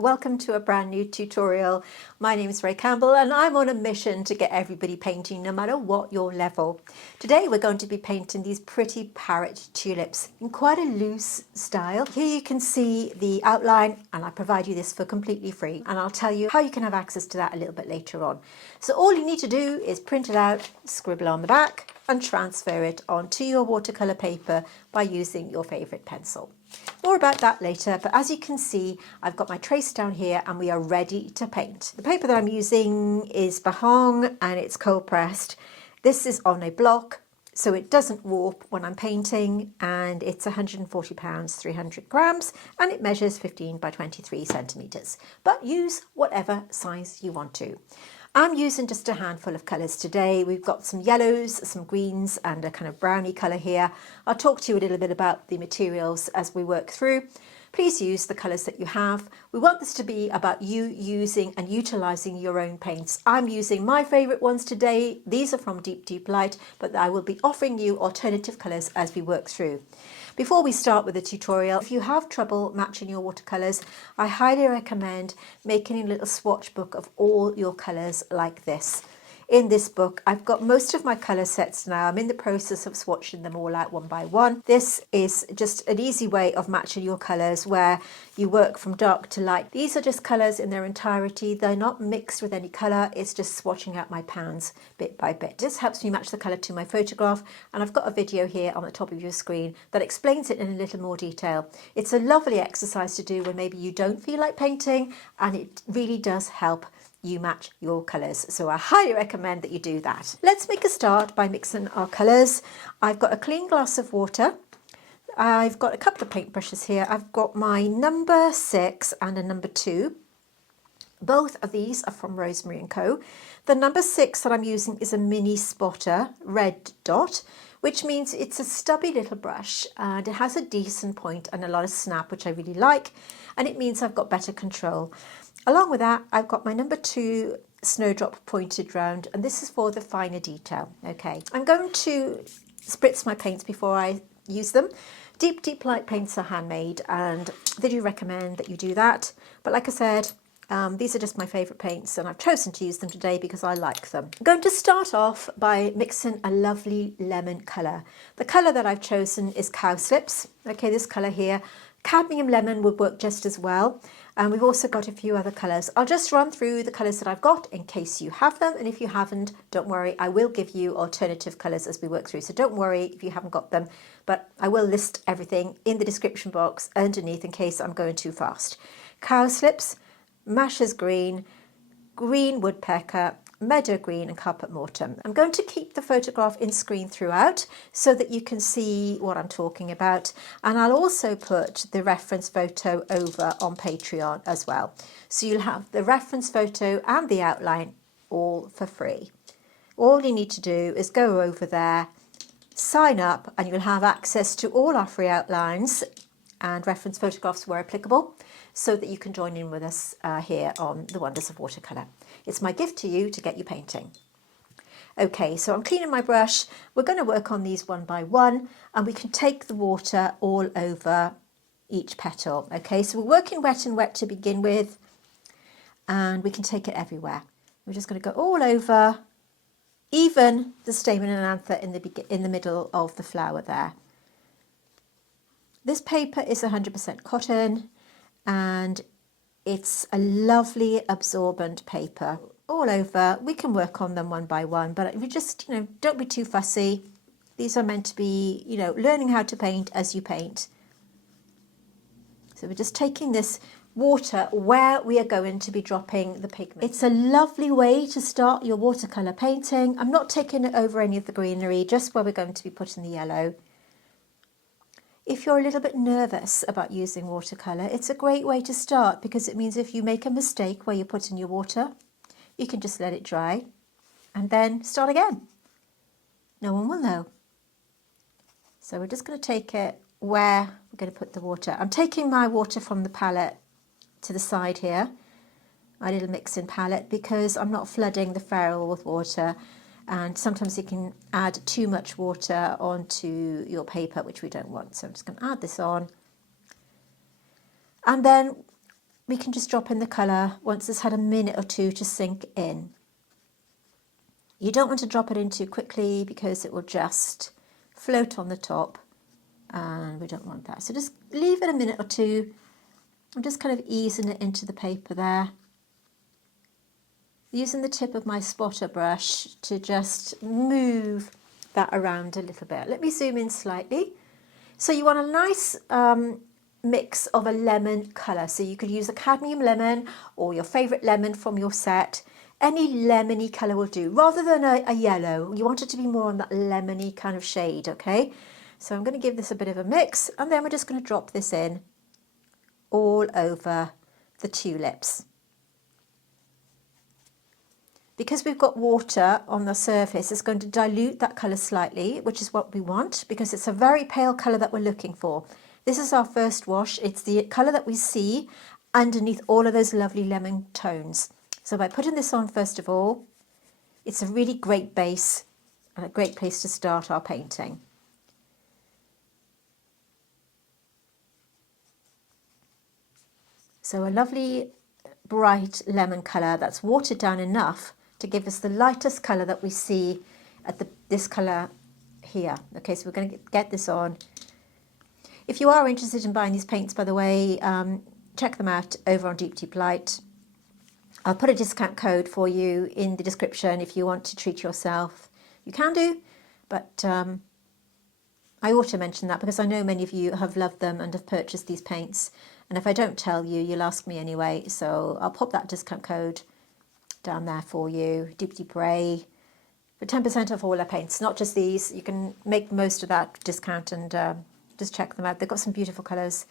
Welcome to a brand new tutorial. My name is Campbell and I'm on a mission to get everybody painting no matter what your level. Today we're going to be painting these pretty parrot tulips in quite a loose style. Here you can see the outline and I provide you this for completely free, and I'll tell you how you can have access to that a little bit later on. So all you need to do is print it out, scribble on the back and transfer it onto your watercolour paper by using your favourite pencil. More about that later, but as you can see, I've got my trace down here and we are ready to paint. The paper that I'm using is Bahong and it's cold pressed. This is on a block, so it doesn't warp when I'm painting, and it's 140 pounds, 300 grams, and it measures 15 by 23 centimetres. But use whatever size you want to. I'm using just a handful of colours today. We've got some yellows, some greens and a kind of browny colour here. I'll talk to you a little bit about the materials as we work through. Please use the colours that you have. We want this to be about you using and utilising your own paints. I'm using my favourite ones today. These are from Deep Light, but I will be offering you alternative colours as we work through. Before we start with the tutorial, if you have trouble matching your watercolours, I highly recommend making a little swatch book of all your colours like this. In this book, I've got most of my colour sets now. I'm in the process of swatching them all out one by one. This is just an easy way of matching your colours where you work from dark to light. These are just colours in their entirety. They're not mixed with any colour. It's just swatching out my pans bit by bit. This helps me match the colour to my photograph, and I've got a video here on the top of your screen that explains it in a little more detail. It's a lovely exercise to do when maybe you don't feel like painting, and it really does help you match your colours, so I highly recommend that you do that. Let's make a start by mixing our colours. I've got a clean glass of water. I've got a couple of paintbrushes here. I've got my number 6 and a number 2. Both of these are from Rosemary & Co. The number 6 that I'm using is a mini spotter red dot, which means it's a stubby little brush and it has a decent point and a lot of snap, which I really like, and it means I've got better control. Along with that, I've got my number 2 snowdrop pointed round, and this is for the finer detail. Okay, I'm going to spritz my paints before I use them. Deep Light paints are handmade, and they do recommend that you do that. But like I said, these are just my favourite paints, and I've chosen to use them today because I like them. I'm going to start off by mixing a lovely lemon colour. The colour that I've chosen is Cowslips. Okay, this colour here. Cadmium lemon would work just as well. And we've also got a few other colours. I'll just run through the colours that I've got in case you have them. And if you haven't, don't worry, I will give you alternative colours as we work through. So don't worry if you haven't got them, but I will list everything in the description box underneath in case I'm going too fast. Cowslips, Masha's green, green woodpecker, Meadow Green and Caput Mortem. I'm going to keep the photograph in screen throughout so that you can see what I'm talking about, and I'll also put the reference photo over on Patreon as well. So you'll have the reference photo and the outline all for free. All you need to do is go over there, sign up, and you'll have access to all our free outlines and reference photographs where applicable, so that you can join in with us here on the Wonders of Watercolour. It's my gift to you to get you painting. Okay, so I'm cleaning my brush. We're going to work on these one by one, and we can take the water all over each petal. Okay, so we're working wet and wet to begin with, and we can take it everywhere. We're just going to go all over, even the stamen and anther in the middle of the flower there. This paper is 100% cotton, and it's a lovely absorbent paper all over. We can work on them one by one, but we just, don't be too fussy. These are meant to be, learning how to paint as you paint. So we're just taking this water where we are going to be dropping the pigment. It's a lovely way to start your watercolour painting. I'm not taking it over any of the greenery, just where we're going to be putting the yellow. If you're a little bit nervous about using watercolour, it's a great way to start, because it means if you make a mistake where you put in your water, you can just let it dry and then start again. No one will know. So we're just going to take it where we're going to put the water. I'm taking my water from the palette to the side here, my little mixing palette, because I'm not flooding the ferrule with water. And sometimes you can add too much water onto your paper, which we don't want. So I'm just going to add this on. And then we can just drop in the colour once it's had a minute or two to sink in. You don't want to drop it in too quickly because it will just float on the top, and we don't want that. So just leave it a minute or two. I'm just kind of easing it into the paper there, using the tip of my spotter brush to just move that around a little bit. Let me zoom in slightly. So you want a nice mix of a lemon colour. So you could use a cadmium lemon or your favourite lemon from your set. Any lemony colour will do, rather than a yellow. You want it to be more on that lemony kind of shade, okay? So I'm going to give this a bit of a mix, and then we're just going to drop this in all over the tulips. Because we've got water on the surface, it's going to dilute that colour slightly, which is what we want, because it's a very pale colour that we're looking for. This is our first wash. It's the colour that we see underneath all of those lovely lemon tones. So by putting this on first of all, it's a really great base and a great place to start our painting. So a lovely bright lemon colour that's watered down enough to give us the lightest colour that we see at this colour here. Okay, so we're going to get this on. If you are interested in buying these paints, by the way, check them out over on Deep Deep Light. I'll put a discount code for you in the description if you want to treat yourself. You can do, but I ought to mention that because I know many of you have loved them and have purchased these paints. And if I don't tell you, you'll ask me anyway. So I'll pop that discount code down there for you. Deep Deep Ray for 10% off all our paints, not just these. You can make the most of that discount and just check them out. They've got some beautiful colours.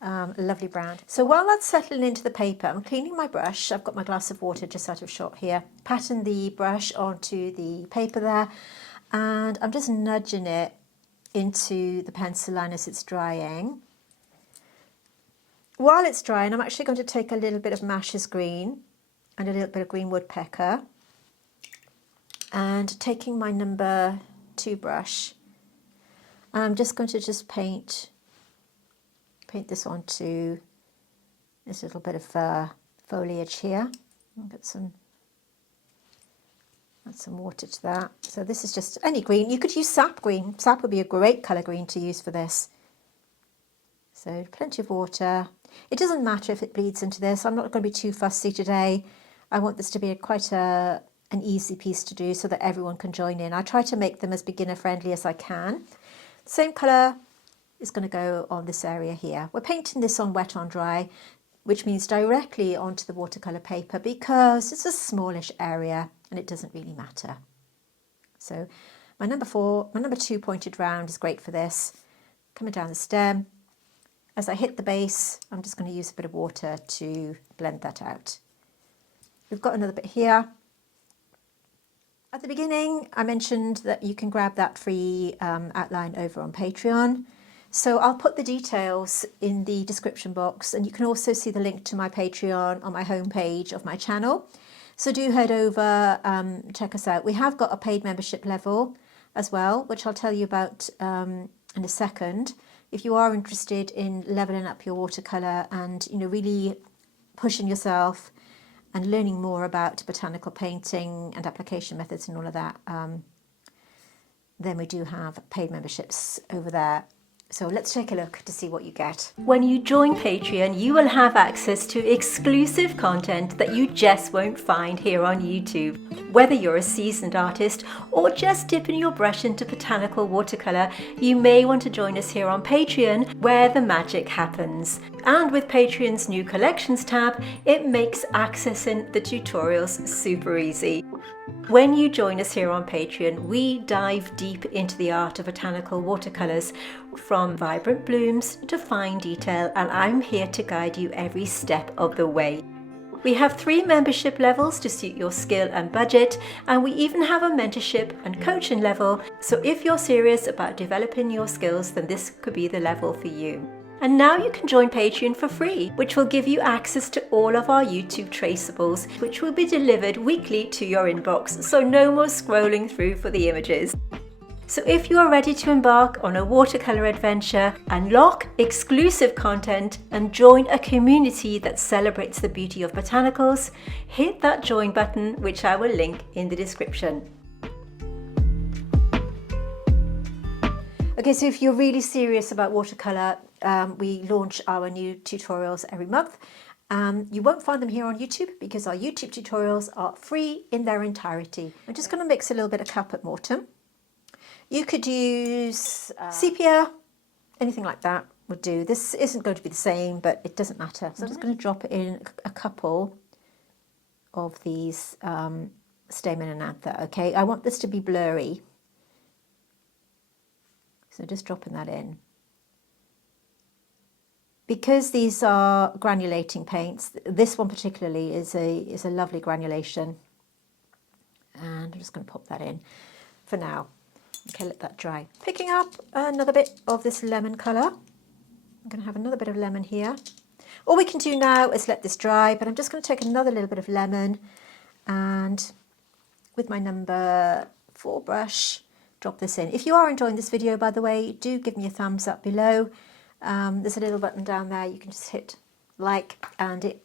A lovely brand. So while that's settling into the paper, I'm cleaning my brush. I've got my glass of water just out of shot here. Patting the brush onto the paper there, and I'm just nudging it into the pencil line as it's drying. While it's drying, I'm actually going to take a little bit of Masha's green and a little bit of green Woodpecker, and taking my number 2 brush, I'm just going to just paint this onto this little bit of foliage here. I'll add some water to that. So this is just any green. You could use sap green. Sap would be a great colour green to use for this. So plenty of water. It doesn't matter if it bleeds into this. I'm not going to be too fussy today. I want this to be quite an easy piece to do so that everyone can join in. I try to make them as beginner friendly as I can. Same colour is going to go on this area here. We're painting this on wet on dry, which means directly onto the watercolour paper because it's a smallish area and it doesn't really matter. So my number 2 pointed round is great for this. Coming down the stem. As I hit the base, I'm just going to use a bit of water to blend that out. We've got another bit here. At the beginning, I mentioned that you can grab that free outline over on Patreon. So I'll put the details in the description box, and you can also see the link to my Patreon on my homepage of my channel. So do head over, check us out. We have got a paid membership level as well, which I'll tell you about in a second. If you are interested in leveling up your watercolour and really pushing yourself and learning more about botanical painting and application methods and all of that, then we do have paid memberships over there. So let's take a look to see what you get. When you join Patreon, you will have access to exclusive content that you just won't find here on YouTube. Whether you're a seasoned artist or just dipping your brush into botanical watercolour, you may want to join us here on Patreon, where the magic happens. And with Patreon's new collections tab, it makes accessing the tutorials super easy. When you join us here on Patreon, we dive deep into the art of botanical watercolours, from vibrant blooms to fine detail, and I'm here to guide you every step of the way. We have 3 membership levels to suit your skill and budget, and we even have a mentorship and coaching level, so if you're serious about developing your skills, then this could be the level for you. And now you can join Patreon for free, which will give you access to all of our YouTube traceables, which will be delivered weekly to your inbox, so no more scrolling through for the images. So if you are ready to embark on a watercolour adventure, unlock exclusive content and join a community that celebrates the beauty of botanicals, hit that join button, which I will link in the description. Okay, so if you're really serious about watercolour, we launch our new tutorials every month. You won't find them here on YouTube because our YouTube tutorials are free in their entirety. I'm just going to mix a little bit of Caput Mortem. You could use sepia, anything like that would do. This isn't going to be the same, but it doesn't matter. So I'm just going to drop in a couple of these stamen and anther, okay? I want this to be blurry. So just dropping that in. Because these are granulating paints, this one particularly is a lovely granulation. And I'm just going to pop that in for now. Okay, let that dry. Picking up another bit of this lemon colour. I'm going to have another bit of lemon here. All we can do now is let this dry, but I'm just going to take another little bit of lemon and with my number 4 brush, drop this in. If you are enjoying this video, by the way, do give me a thumbs up below. There's a little button down there. You can just hit like, and it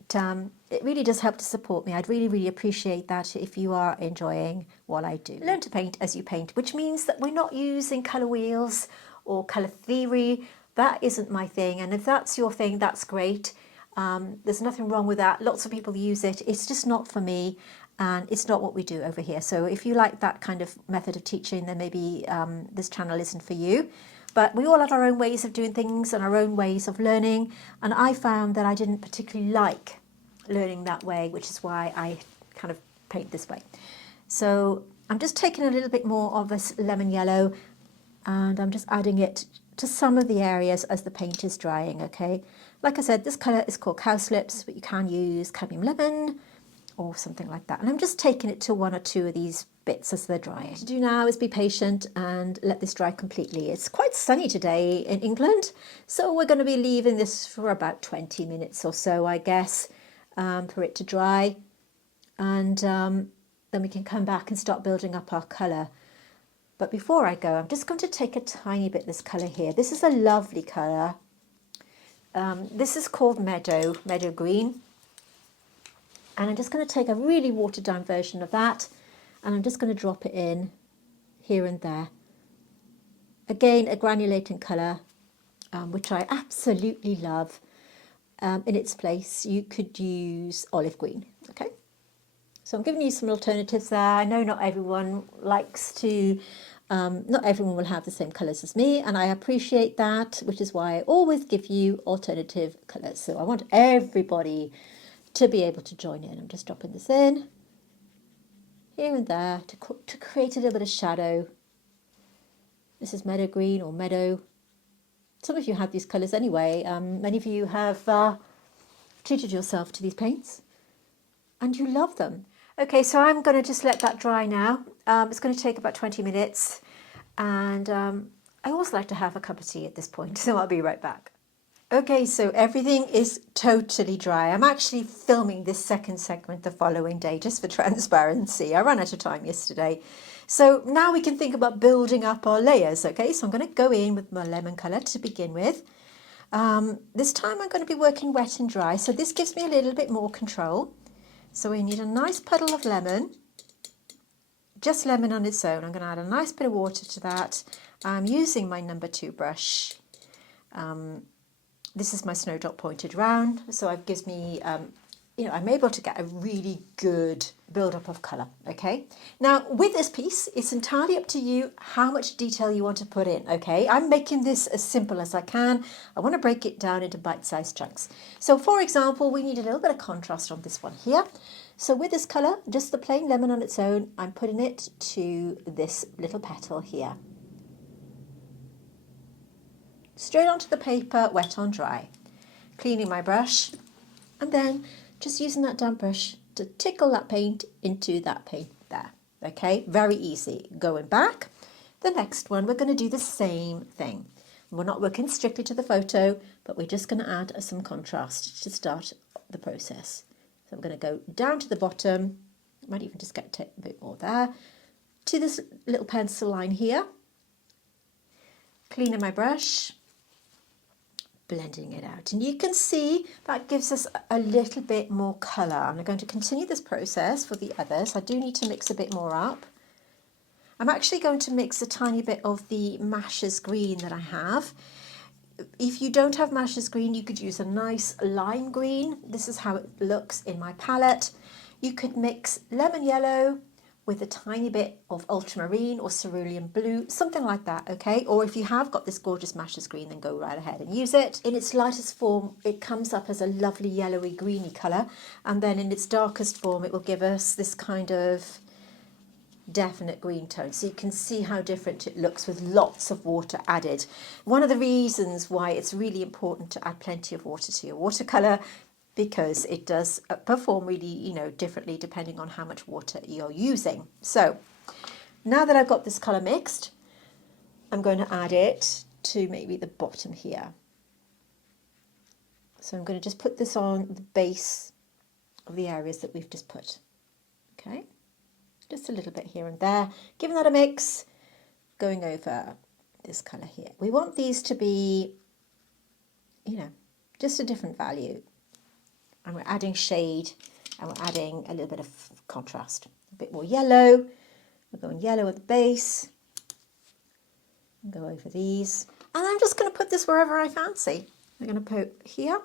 really does help to support me. I'd really appreciate that if you are enjoying what I do. Learn to paint as you paint, which means that we're not using colour wheels or colour theory. That isn't my thing, and if that's your thing, that's great. There's nothing wrong with that. Lots of people use it. It's just not for me, and it's not what we do over here. So if you like that kind of method of teaching, then maybe this channel isn't for you. But we all have our own ways of doing things and our own ways of learning. And I found that I didn't particularly like learning that way, which is why I kind of paint this way. So I'm just taking a little bit more of this lemon yellow and I'm just adding it to some of the areas as the paint is drying, okay? Like I said, this colour is called Cowslips, but you can use cadmium lemon or something like that. And I'm just taking it to 1 or 2 of these bits as they're drying. What to do now is be patient and let this dry completely. It's quite sunny today in England, so we're going to be leaving this for about 20 minutes or so, I guess, for it to dry. And then we can come back and start building up our colour. But before I go, I'm just going to take a tiny bit of this colour here. This is a lovely colour. This is called Meadow Green. And I'm just going to take a really watered down version of that and I'm just going to drop it in here and there. Again, a granulating colour, which I absolutely love. In its place, you could use olive green, okay? So I'm giving you some alternatives there. I know not everyone likes to, not everyone will have the same colours as me, and I appreciate that, which is why I always give you alternative colours. So I want everybody to be able to join in. I'm just dropping this in here and there to create a little bit of shadow. This is Meadow Green or Meadow. Some of you have these colours anyway. Many of you have treated yourself to these paints and you love them. Okay, so I'm going to just let that dry now. It's going to take about 20 minutes and I always like to have a cup of tea at this point, so I'll be right back. Okay, so everything is totally dry. I'm actually filming this second segment the following day just for transparency. I ran out of time yesterday. So now we can think about building up our layers, okay? So I'm going to go in with my lemon colour to begin with. This time I'm going to be working wet and dry, so this gives me a little bit more control. So we need a nice puddle of lemon, just lemon on its own. I'm going to add a nice bit of water to that. I'm using my number 2 brush. This is my snow dot pointed round, so it gives me, I'm able to get a really good build-up of colour, okay? Now, with this piece, it's entirely up to you how much detail you want to put in, okay? I'm making this as simple as I can. I want to break it down into bite-sized chunks. So, for example, we need a little bit of contrast on this one here. So with this colour, just the plain lemon on its own, I'm putting it to this little petal here. Straight onto the paper, wet on dry. Cleaning my brush and then just using that damp brush to tickle that paint into that paint there. Okay, very easy. Going back, the next one we're going to do the same thing. We're not working strictly to the photo, but we're just going to add some contrast to start the process. So I'm going to go down to the bottom, might even just get a bit more there, to this little pencil line here. cleaning my brush, blending it out. And you can see that gives us a little bit more colour. I'm going to continue this process for the others. I do need to mix a bit more up. I'm actually going to mix a tiny bit of the Masha's green that I have. If you don't have Masha's green, you could use a nice lime green. This is how it looks in my palette. You could mix lemon yellow with a tiny bit of ultramarine or cerulean blue, something like that, okay? Or if you have got this gorgeous Masha's green, then go right ahead and use it. In its lightest form, it comes up as a lovely yellowy greeny colour, and then in its darkest form, it will give us this kind of definite green tone. So you can see how different it looks with lots of water added. One of the reasons why it's really important to add plenty of water to your watercolour, because it does perform really, differently depending on how much water you're using. So now that I've got this colour mixed, I'm going to add it to maybe the bottom here. So I'm going to just put this on the base of the areas that we've just put. Okay, just a little bit here and there, giving that a mix, going over this colour here. We want these to be, just a different value. And we're adding shade, and we're adding a little bit of contrast. A bit more yellow. We're going yellow at the base. And go over these. And I'm just going to put this wherever I fancy. I'm going to put here.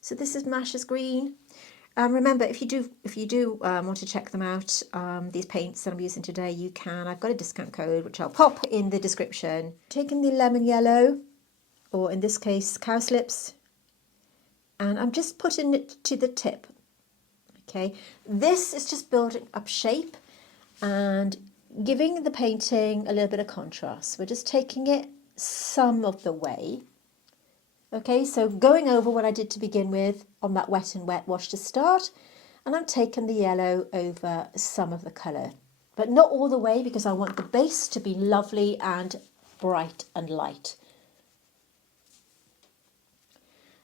So this is Masha's green. Remember, if you do want to check them out, these paints that I'm using today, you can. I've got a discount code, which I'll pop in the description. Taking the lemon yellow, or in this case Cowslips, and I'm just putting it to the tip. Okay, this is just building up shape and giving the painting a little bit of contrast. We're just taking it some of the way. Okay, so going over what I did to begin with on that wet and wet wash to start, and I'm taking the yellow over some of the colour, but not all the way, because I want the base to be lovely and bright and light.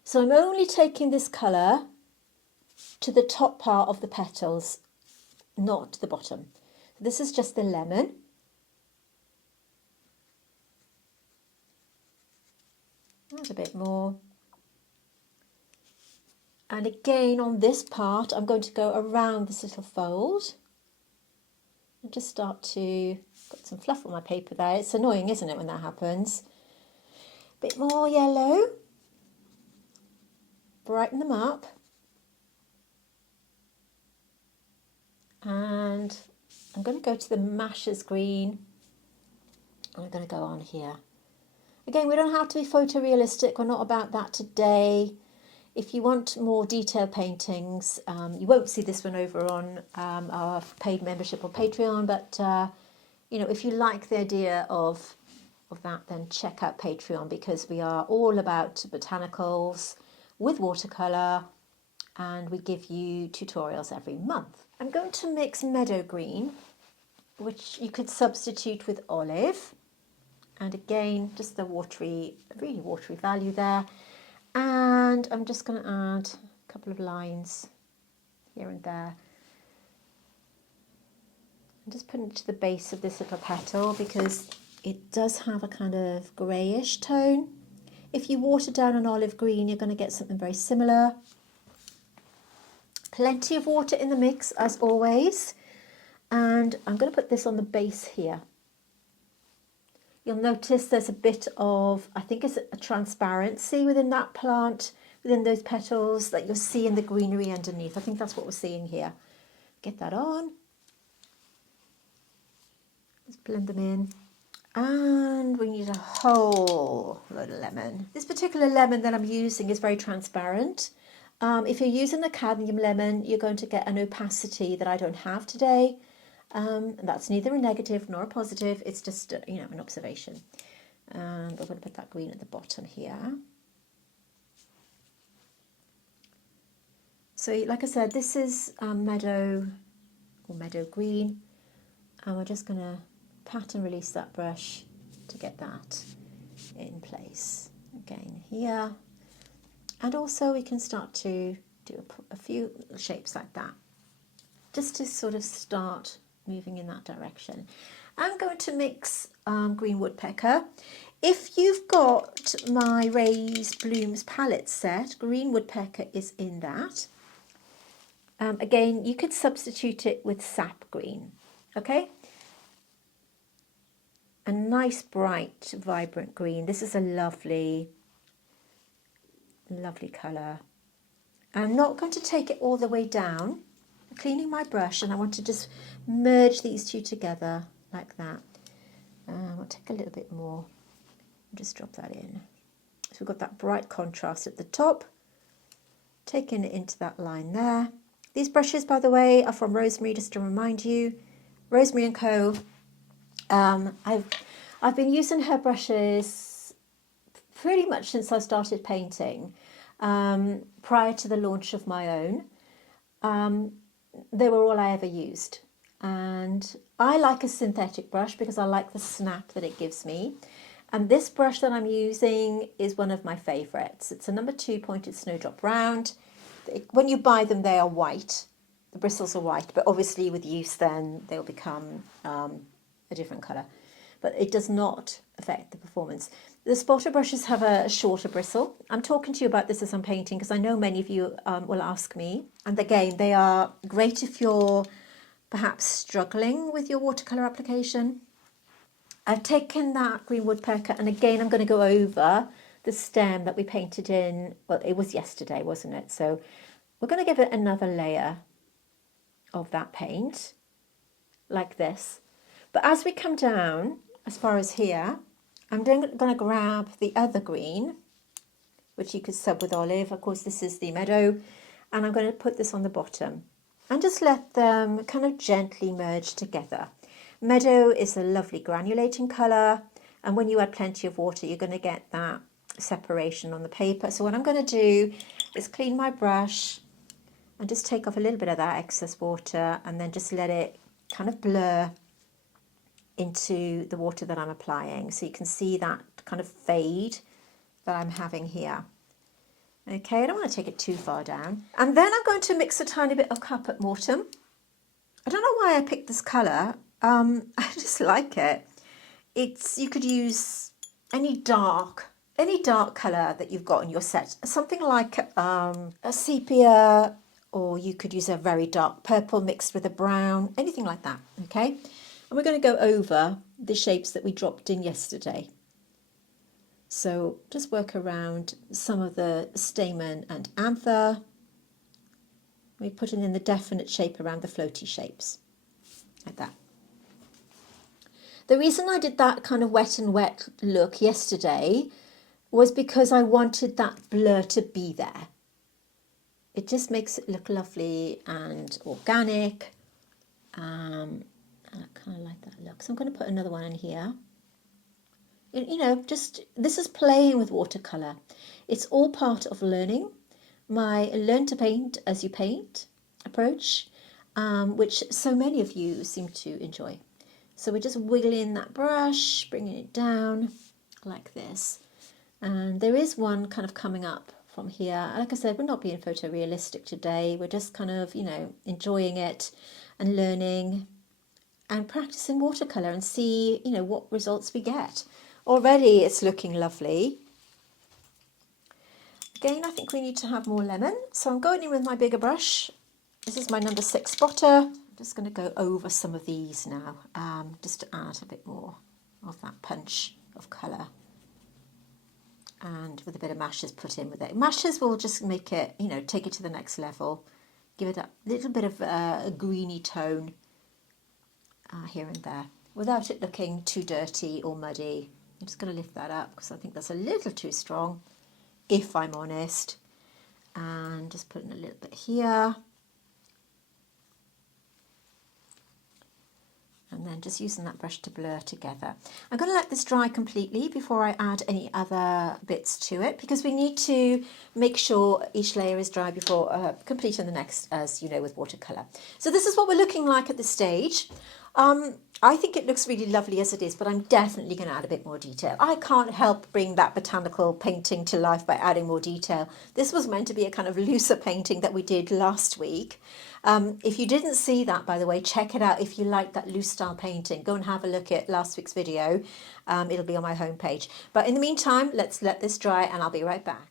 So I'm only taking this colour to the top part of the petals, not the bottom. This is just the lemon. Add a bit more. And again on this part, I'm going to go around this little fold and just start to, got some fluff on my paper there. It's annoying, isn't it, when that happens? A bit more yellow. Brighten them up, and I'm going to go to the Masha's green. I'm going to go on here. Again, we don't have to be photorealistic, we're not about that today. If you want more detailed paintings, you won't see this one over on our paid membership on Patreon, but if you like the idea of that, then check out Patreon, because we are all about botanicals with watercolour, and we give you tutorials every month. I'm going to mix Meadow Green, which you could substitute with olive, and again just the watery, really watery value there. And I'm just going to add a couple of lines here and there. I'm just putting it to the base of this little petal, because it does have a kind of greyish tone. If you water down an olive green, you're going to get something very similar. Plenty of water in the mix, as always. And I'm going to put this on the base here. You'll notice there's a bit of, I think it's a transparency within that plant, within those petals, that you'll see in the greenery underneath. I think that's what we're seeing here. Get that on. Just blend them in. And we need a whole load of lemon. This particular lemon that I'm using is very transparent. If you're using a cadmium lemon, you're going to get an opacity that I don't have today. That's neither a negative nor a positive. It's just, an observation. And I'm going to put that green at the bottom here. So like I said, this is Meadow Green. And we're just going to pat and release that brush to get that in place. Again here. And also we can start to do a few shapes like that, just to sort of start moving in that direction. I'm going to mix green woodpecker. If you've got my Raised Blooms palette set, green woodpecker is in that. Again, you could substitute it with sap green, okay? A nice, bright, vibrant green. This is a lovely, lovely colour. I'm not going to take it all the way down. I'm cleaning my brush and I want to just merge these two together like that. I'll take a little bit more. Just drop that in. So we've got that bright contrast at the top. Taking it into that line there. These brushes, by the way, are from Rosemary, just to remind you. Rosemary & Co. I've been using her brushes pretty much since I started painting. Prior to the launch of my own. They were all I ever used. And I like a synthetic brush because I like the snap that it gives me. And this brush that I'm using is one of my favourites. It's a number 2 pointed snowdrop round. When you buy them, they are white. The bristles are white, but obviously with use then they'll become a different colour. But it does not affect the performance. The spotter brushes have a shorter bristle. I'm talking to you about this as I'm painting because I know many of you will ask me. And again, they are great if you're perhaps struggling with your watercolour application. I've taken that green woodpecker and again I'm going to go over the stem that we painted in, well, it was yesterday, wasn't it? So we're going to give it another layer of that paint, like this. But as we come down, as far as here, I'm going to grab the other green, which you could sub with olive. Of course, this is the Meadow, and I'm going to put this on the bottom and just let them kind of gently merge together. Meadow is a lovely granulating colour, and when you add plenty of water, you're going to get that separation on the paper. So what I'm going to do is clean my brush and just take off a little bit of that excess water and then just let it kind of blur into the water that I'm applying. So you can see that kind of fade that I'm having here. Okay, I don't want to take it too far down. And then I'm going to mix a tiny bit of Caput Mortem. I don't know why I picked this colour. I just like it. You could use any dark colour that you've got in your set. Something like a sepia, or you could use a very dark purple mixed with a brown, anything like that, okay? And we're going to go over the shapes that we dropped in yesterday. So just work around some of the stamen and anther. We're putting in the definite shape around the floaty shapes, like that. The reason I did that kind of wet and wet look yesterday was because I wanted that blur to be there. It just makes it look lovely and organic. And I kind of like that look. So I'm going to put another one in here. You know, this is playing with watercolour. It's all part of learning. My learn to paint as you paint approach, which so many of you seem to enjoy. So we're just wiggling that brush, bringing it down like this. And there is one kind of coming up from here. Like I said, we're not being photorealistic today. We're just kind of, enjoying it and learning and practicing watercolour and see, what results we get. Already it's looking lovely. Again, I think we need to have more lemon. So I'm going in with my bigger brush. This is my number 6 spotter. I'm just going to go over some of these now, just to add a bit more of that punch of colour. And with a bit of Masha's put in with it. Masha's will just make it, take it to the next level. Give it a little bit of a greeny tone here and there, without it looking too dirty or muddy. I'm just going to lift that up because I think that's a little too strong, if I'm honest. And just putting a little bit here. And then just using that brush to blur together. I'm going to let this dry completely before I add any other bits to it, because we need to make sure each layer is dry before completing the next, as you know, with watercolour. So this is what we're looking like at this stage. I think it looks really lovely as it is, but I'm definitely going to add a bit more detail. I can't help bring that botanical painting to life by adding more detail. This was meant to be a kind of looser painting that we did last week. If you didn't see that, by the way, check it out. If you like that loose style painting, go and have a look at last week's video. It'll be on my homepage. But in the meantime, let's let this dry and I'll be right back.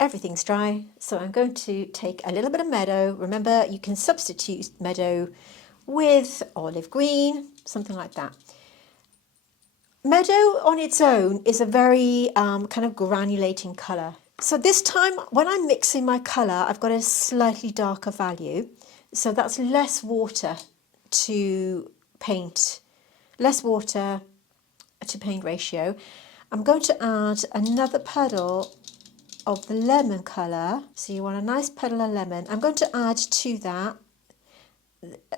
Everything's dry, so I'm going to take a little bit of Meadow. Remember, you can substitute Meadow with olive green, something like that. Meadow on its own is a very kind of granulating colour. So this time when I'm mixing my colour, I've got a slightly darker value. So that's less water to paint, less water to paint ratio. I'm going to add another petal of the lemon colour. So you want a nice petal of lemon. I'm going to add to that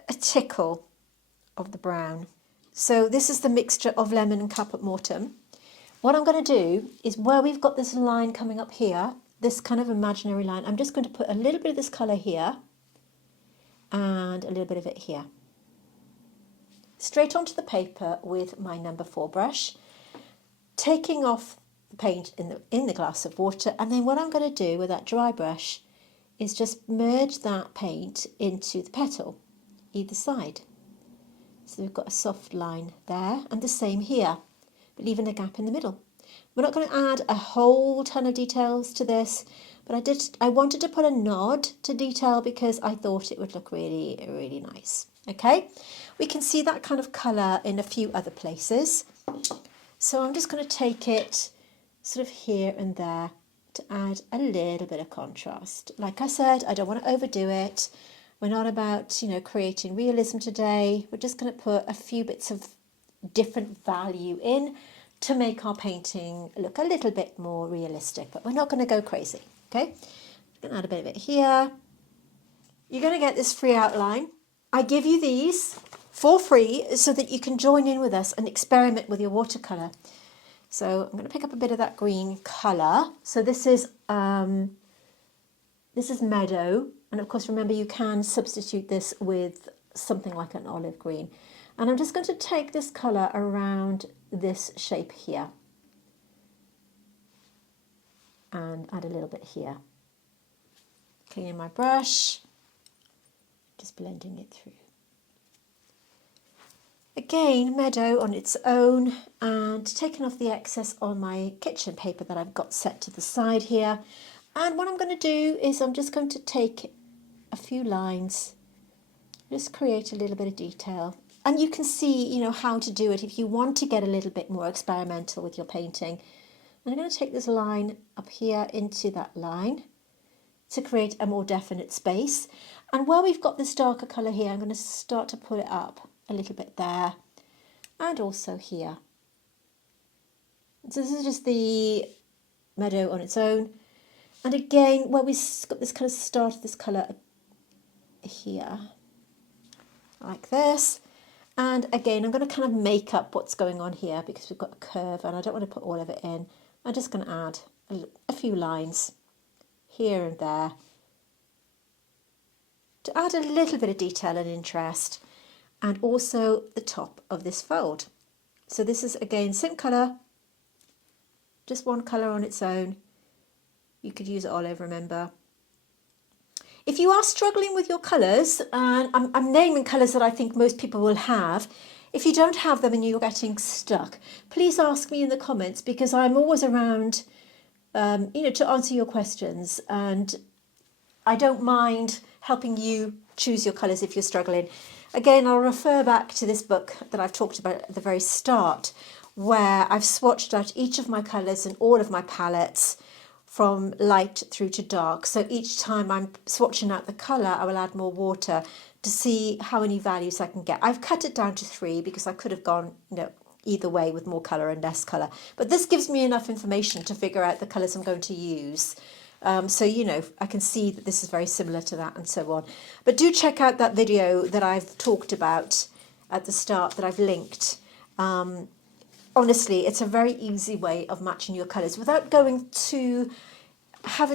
a tickle of the brown. So this is the mixture of lemon and Caput Mortem. What I'm going to do is where we've got this line coming up here, this kind of imaginary line, I'm just going to put a little bit of this colour here and a little bit of it here. Straight onto the paper with my number 4 brush, taking off the paint in the glass of water, and then what I'm going to do with that dry brush is just merge that paint into the petal either side. So we've got a soft line there and the same here, but leaving a gap in the middle. We're not going to add a whole ton of details to this, but I wanted to put a nod to detail because I thought it would look really, really nice. Okay, we can see that kind of colour in a few other places. So I'm just going to take it sort of here and there to add a little bit of contrast. Like I said, I don't want to overdo it. We're not about, creating realism today. We're just going to put a few bits of different value in to make our painting look a little bit more realistic, but we're not going to go crazy, okay? I'm going to add a bit of it here. You're going to get this free outline. I give you these for free so that you can join in with us and experiment with your watercolour. So I'm going to pick up a bit of that green colour. So this is Meadow. And of course, remember, you can substitute this with something like an olive green. And I'm just going to take this colour around this shape here. And add a little bit here. Cleaning my brush. Just blending it through. Again, Meadow on its own, and taking off the excess on my kitchen paper that I've got set to the side here. And what I'm going to do is I'm just going to take a few lines, just create a little bit of detail. And you can see, how to do it if you want to get a little bit more experimental with your painting. And I'm going to take this line up here into that line to create a more definite space. And where we've got this darker colour here, I'm going to start to put it up a little bit there and also here. So this is just the Meadow on its own. And again, where we've got this kind of start of this colour here, like this. And again, I'm going to kind of make up what's going on here because we've got a curve and I don't want to put all of it in. I'm just going to add a few lines here and there to add a little bit of detail and interest, and also the top of this fold. So this is again same colour, just one colour on its own. You could use it all over, remember. If you are struggling with your colours, and I'm naming colours that I think most people will have, if you don't have them and you're getting stuck, please ask me in the comments because I'm always around, to answer your questions, and I don't mind helping you choose your colours if you're struggling. Again, I'll refer back to this book that I've talked about at the very start, where I've swatched out each of my colours and all of my palettes from light through to dark. So each time I'm swatching out the colour, I will add more water to see how many values I can get. I've cut it down to 3 because I could have gone, either way with more colour and less colour. But this gives me enough information to figure out the colours I'm going to use. So, I can see that this is very similar to that and so on. But do check out that video that I've talked about at the start that I've linked. Honestly, it's a very easy way of matching your colours without having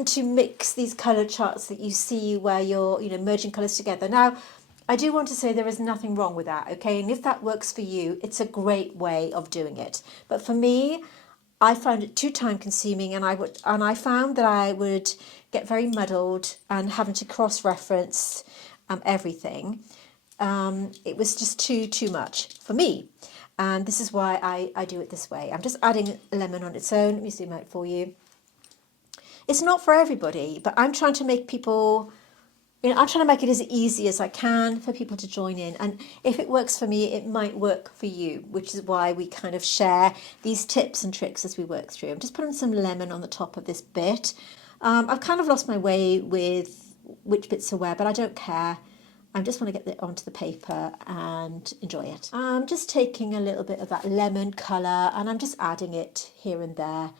to mix these colour charts that you see where you're, merging colours together. Now, I do want to say there is nothing wrong with that, okay? And if that works for you, it's a great way of doing it. But for me, I found it too time consuming, and I found that I would get very muddled and having to cross-reference everything. It was just too much for me. And this is why I do it this way. I'm just adding lemon on its own. Let me zoom out for you. It's not for everybody, but I'm trying to make people, I'm trying to make it as easy as I can for people to join in. And if it works for me, it might work for you, which is why we kind of share these tips and tricks as we work through. I'm just putting some lemon on the top of this bit. I've kind of lost my way with which bits are where, but I don't care. I just want to get it onto the paper and enjoy it. I'm just taking a little bit of that lemon colour and I'm just adding it here and there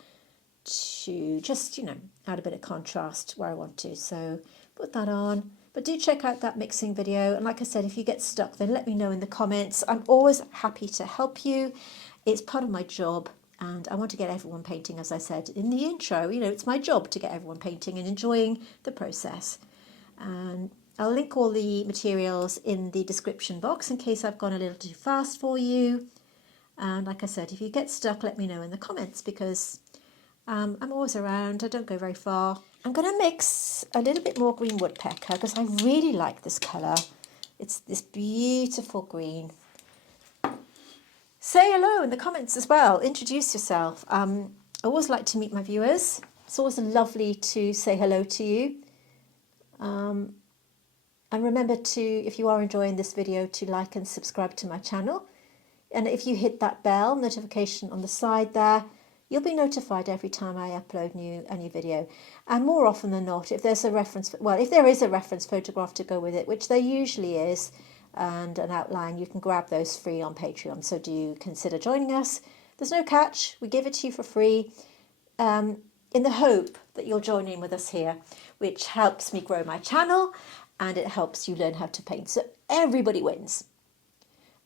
to just, add a bit of contrast where I want to. So put that on. But do check out that mixing video. And like I said, if you get stuck, then let me know in the comments. I'm always happy to help you. It's part of my job. And I want to get everyone painting, as I said in the intro. It's my job to get everyone painting and enjoying the process. And I'll link all the materials in the description box in case I've gone a little too fast for you. And like I said, if you get stuck, let me know in the comments because I'm always around. I don't go very far. I'm going to mix a little bit more green woodpecker because I really like this colour. It's this beautiful green. Say hello in the comments as well. Introduce yourself. I always like to meet my viewers. It's always lovely to say hello to you. And remember to, if you are enjoying this video, to like and subscribe to my channel. And if you hit that bell notification on the side there, you'll be notified every time I upload a new video. And more often than not, if there's a reference, if there is a reference photograph to go with it, which there usually is, and an outline, you can grab those free on Patreon. So do consider joining us. There's no catch. We give it to you for free in the hope that you'll join in with us here, which helps me grow my channel and it helps you learn how to paint. So everybody wins.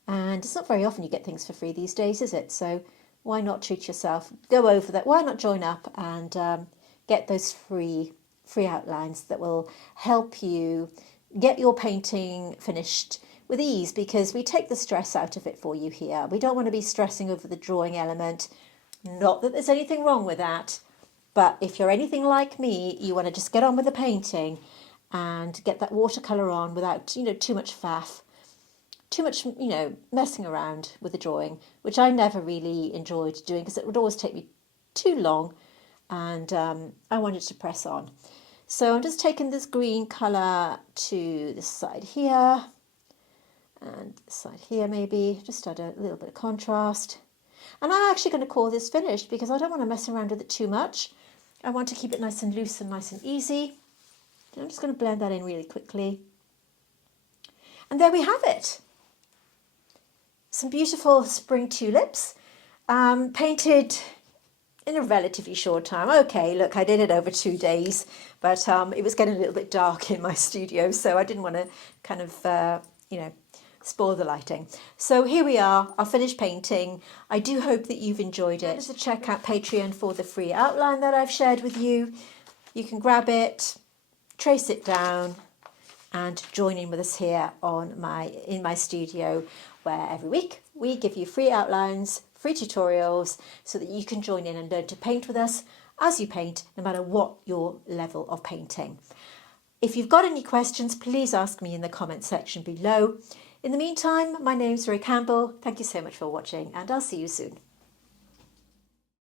And it's not very often you get things for free these days, is it? So why not treat yourself? Go over that. Why not join up and get those free outlines that will help you get your painting finished with ease, because we take the stress out of it for you here. We don't want to be stressing over the drawing element. Not that there's anything wrong with that, but if you're anything like me, you want to just get on with the painting and get that watercolour on without, too much faff. Too much, messing around with the drawing, which I never really enjoyed doing because it would always take me too long and I wanted to press on. So I'm just taking this green colour to this side here and this side here maybe, just add a little bit of contrast. And I'm actually going to call this finished because I don't want to mess around with it too much. I want to keep it nice and loose and nice and easy. And I'm just going to blend that in really quickly. And there we have it. Some beautiful spring tulips, painted in a relatively short time. Okay, look, I did it over 2 days, but it was getting a little bit dark in my studio, so I didn't want to kind of, spoil the lighting. So here we are, our finished painting. I do hope that you've enjoyed it. Just check out Patreon for the free outline that I've shared with you. You can grab it, trace it down, and join in with us here in my studio, where every week we give you free outlines, free tutorials, so that you can join in and learn to paint with us as you paint, no matter what your level of painting. If you've got any questions, please ask me in the comment section below. In the meantime, my name's Campbell. Thank you so much for watching, and I'll see you soon.